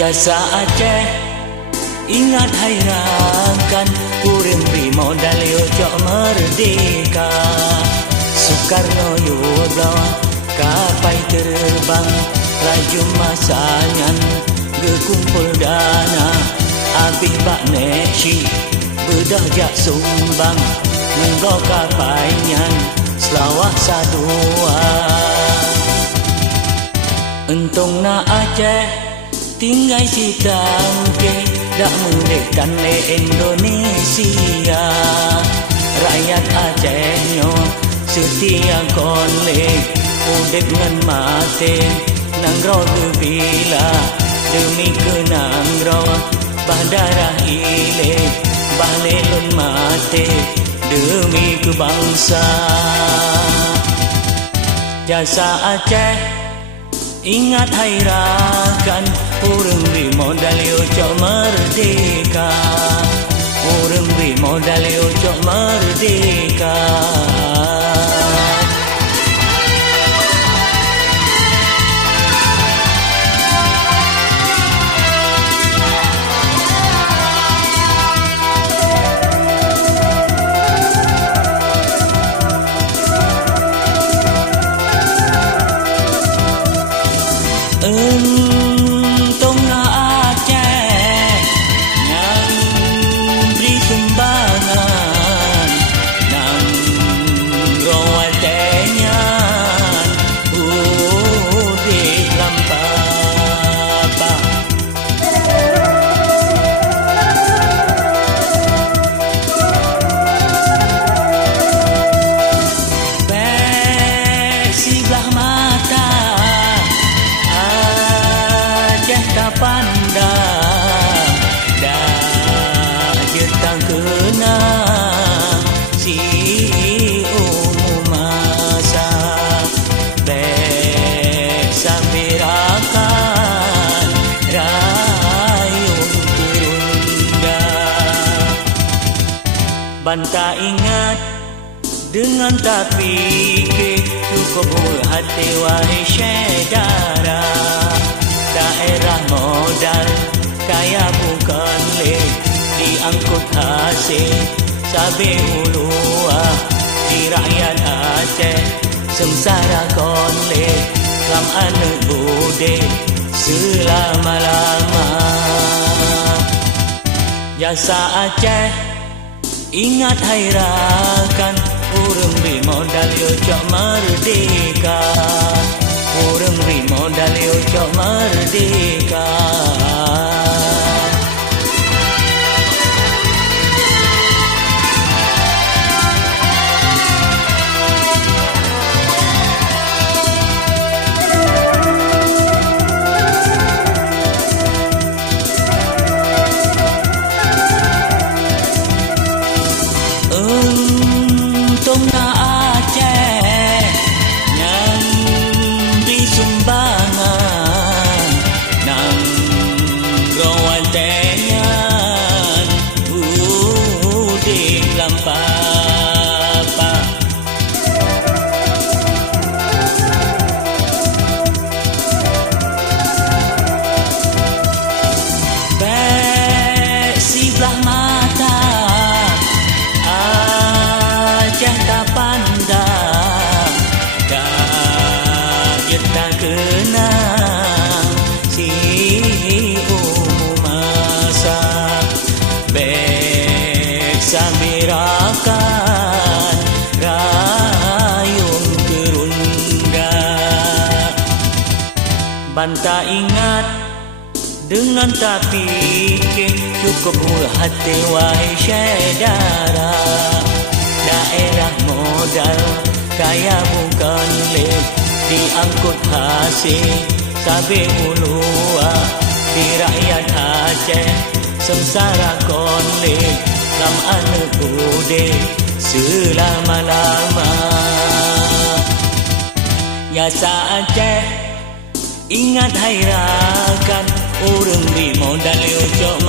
Jasa Aceh ingat hayrankan, urang beri modal yojok merdeka. Soekarno yubla kapai terbang, laju masanyan gekumpul dana. Abih bak neksi bedah jak sumbang, nenggo kapainyan selawah sadua. Entong na Aceh tinggai si tangke, dak mendekan le Indonesia. Rakyat Aceh nyo setia konle, udek ngan mate nanggro gebila. Demi kenanggro badarah ile, balelun mate demi kebangsa. Jasa Aceh ingat hayrankan, urang beri modal yojok merdeka. Urang beri modal yojok merdeka. Entong na Aceh yang beri sumbangan, nang rawatenyan udik lampapa. Besi belah mata tak pandang, dah jetang kenang si umum masa. Bek sambirakan rayung terunda. Banta ingat dengan tak fikir, cukup hati wahai syedara. Daerah modal kaya bukan le, diangkut hasil sabe uluah. Di rakyat Aceh sengsara konle, lam anak bude selama-lama. Jasa Aceh ingat hayrankan, urang beri modal yojok merdeka. Urang beri modal yojok merdeka. Entong na Aceh yang beri sumbangan, nang rawatenyan udik lampapa. Bek si belah mata Aceh tak pandang, dah jetang kenang si umum masa. Bek sambirakan rayung terunda. Banta ingat dengan tak fikir, cukup hati wahai syedara. Daerah modal kaya bukan le, diangkut hasil sabe uluah. Di rakyat Aceh sengsara konle, lam anak bude selama-lama. Jasa Aceh ingat hayrankan, urang beri modal yojok